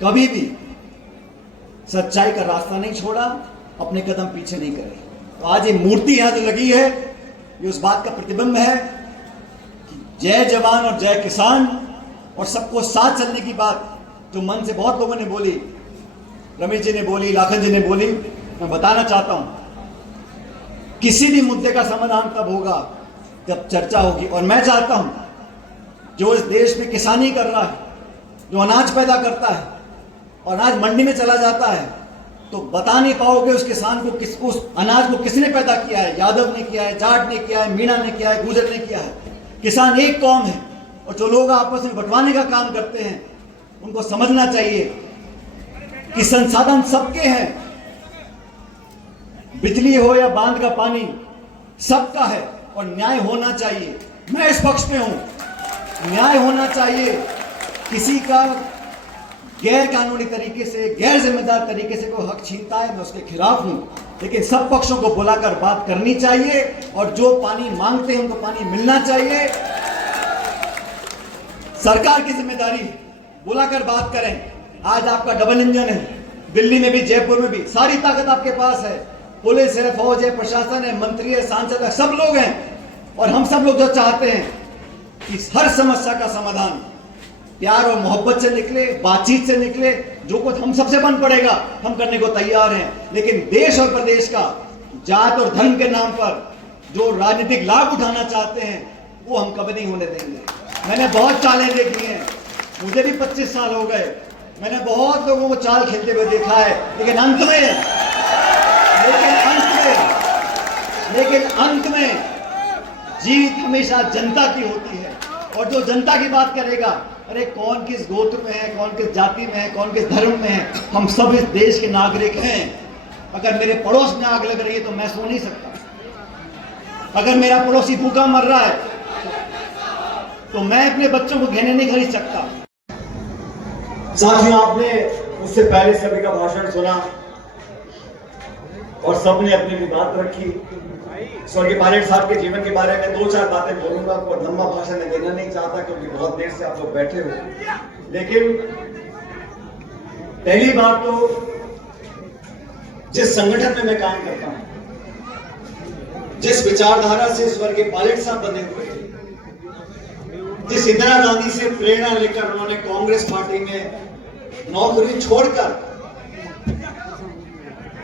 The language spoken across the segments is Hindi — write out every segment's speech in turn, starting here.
कभी भी सच्चाई का रास्ता नहीं छोड़ा, अपने कदम पीछे नहीं करे। तो आज ये मूर्ति यहां जो लगी है, ये उस बात का प्रतिबिंब है कि जय जवान और जय किसान और सबको साथ चलने की बात जो मन से बहुत लोगों ने बोली, रमेश जी ने बोली, लाखन जी ने बोली, मैं बताना चाहता हूं, किसी भी मुद्दे का समाधान तब होगा जब चर्चा होगी। और मैं चाहता हूं, जो इस देश में किसानी कर रहा है, जो अनाज पैदा करता है और अनाज मंडी में चला जाता है, तो बता नहीं पाओगे उस किसान को, उस अनाज को किसने पैदा किया है। यादव ने किया है, जाट ने किया है, मीणा ने किया है, गुर्जर ने किया है। किसान एक कौम है और जो लोग आपस में बंटवाने का काम करते हैं, उनको समझना चाहिए कि संसाधन सबके हैं। बिजली हो या बांध का पानी, सबका है और न्याय होना चाहिए। मैं इस पक्ष में हूं, न्याय होना चाहिए। किसी का गैर कानूनी तरीके से, गैर जिम्मेदार तरीके से कोई हक छीनता है, मैं उसके खिलाफ हूं, लेकिन सब पक्षों को बुलाकर बात करनी चाहिए और जो पानी मांगते हैं उनको पानी मिलना चाहिए। सरकार की जिम्मेदारी, बुलाकर बात करें। आज आपका डबल इंजन है, दिल्ली में भी, जयपुर में भी, सारी ताकत आपके पास है। पुलिस है, फौज है, प्रशासन है, मंत्री है, सांसद है, सब लोग हैं। और हम सब लोग जो चाहते हैं कि हर समस्या का समाधान प्यार और मोहब्बत से निकले, बातचीत से निकले। जो कुछ हम सबसे बन पड़ेगा हम करने को तैयार हैं, लेकिन देश और प्रदेश का जात और धर्म के नाम पर जो राजनीतिक लाभ उठाना चाहते हैं, वो हम कभी नहीं होने देंगे। मैंने बहुत चालें देखी हैं, मुझे भी 25 साल हो गए, मैंने बहुत लोगों को चाल खेलते हुए देखा है, लेकिन अंत में जीत हमेशा जनता की होती है। और जो जनता की बात करेगा, अरे कौन किस गोत्र में है, कौन किस जाति में है, कौन किस धर्म में है, हम सब इस देश के नागरिक हैं। अगर मेरे पड़ोस में आग लग रही है तो मैं सो नहीं सकता। अगर मेरा पड़ोसी भूखा मर रहा है तो मैं अपने बच्चों को गहने नहीं खरीद सकता। साथियों, आपने उससे पहले सभी का भाषण सुना और सबने अपनी भी बात रखी। स्वर्गीय पायलट साहब के जीवन के बारे में 2-4 बातें बोलूंगा और लंबा भाषण में देना नहीं चाहता क्योंकि बहुत देर से आप लोग बैठे हो। लेकिन पहली बात तो, जिस संगठन में मैं काम करता हूं, जिस विचारधारा से स्वर्गीय पायलट साहब बने हुए थे, जिस इंदिरा गांधी से प्रेरणा लेकर उन्होंने कांग्रेस पार्टी में नौकरी छोड़कर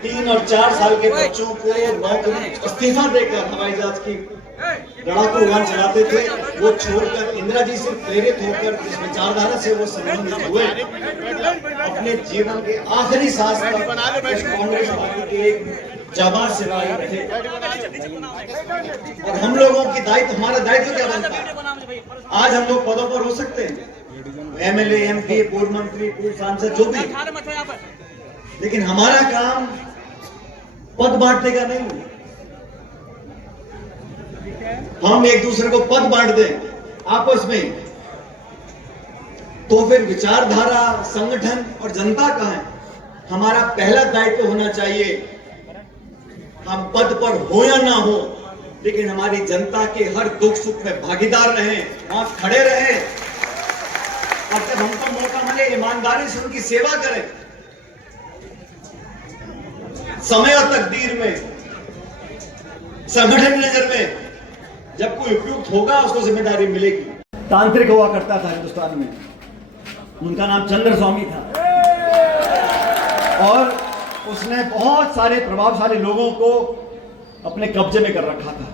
3 और 4 साल के बच्चों को नौकरी इस्तीफा देकर हवाई जहाज की लड़ाकू विमान चलाते थे, वो छोड़कर इंदिरा जी से प्रेरित होकर जिस विचारधारा से वो संबंधित हुए, अपने जीवन के आखिरी सांस तक कांग्रेस पार्टी के एक जाबाज सिपाही रहे। और हम लोगों की दायित्व, हमारा दायित्व क्या बनता है? आज हम लोग पदों पर हो सकते हैं, एमएलए, एमपी, पूर्व मंत्री, पूर्व सांसद, जो भी, लेकिन हमारा काम पद बांटने का नहीं है। हम एक दूसरे को पद बांट दें आपस में, तो फिर विचारधारा, संगठन और जनता का है। हमारा पहला दायित्व होना चाहिए, हम पद पर हो या ना हो, लेकिन हमारी जनता के हर दुख सुख में भागीदार रहें, वहां खड़े रहें और जब हमको मौका मिले ईमानदारी से उनकी सेवा करें। समय और तकदीर में, संगठन की नजर में जब कोई उपयुक्त होगा उसको जिम्मेदारी मिलेगी। तांत्रिक हुआ करता था हिंदुस्तान में, उनका नाम चंद्र स्वामी था और उसने बहुत सारे प्रभावशाली लोगों को अपने कब्जे में कर रखा था,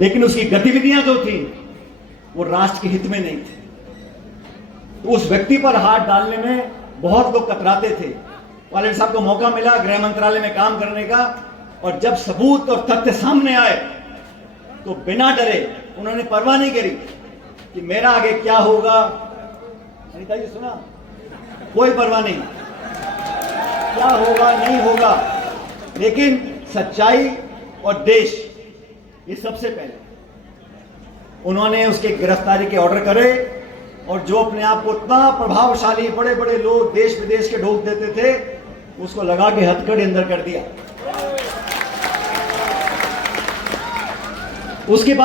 लेकिन उसकी गतिविधियां जो थी वो राष्ट्र के हित में नहीं थी। तो उस व्यक्ति पर हाथ डालने में बहुत लोग कतराते थे। पायलट साहब को मौका मिला गृह मंत्रालय में काम करने का, और जब सबूत और तथ्य सामने आए तो बिना डरे उन्होंने परवाह नहीं करी कि मेरा आगे क्या होगा। अनिता जी सुना, कोई परवाह नहीं, क्या होगा नहीं होगा, लेकिन सच्चाई और देश, ये सबसे पहले। उन्होंने उसके गिरफ्तारी के ऑर्डर करे और जो अपने आप को इतना प्रभावशाली बड़े बड़े लोग देश विदेश के ढोक देते थे, उसको लगा के हथकड़ी अंदर कर दिया। उसके बाद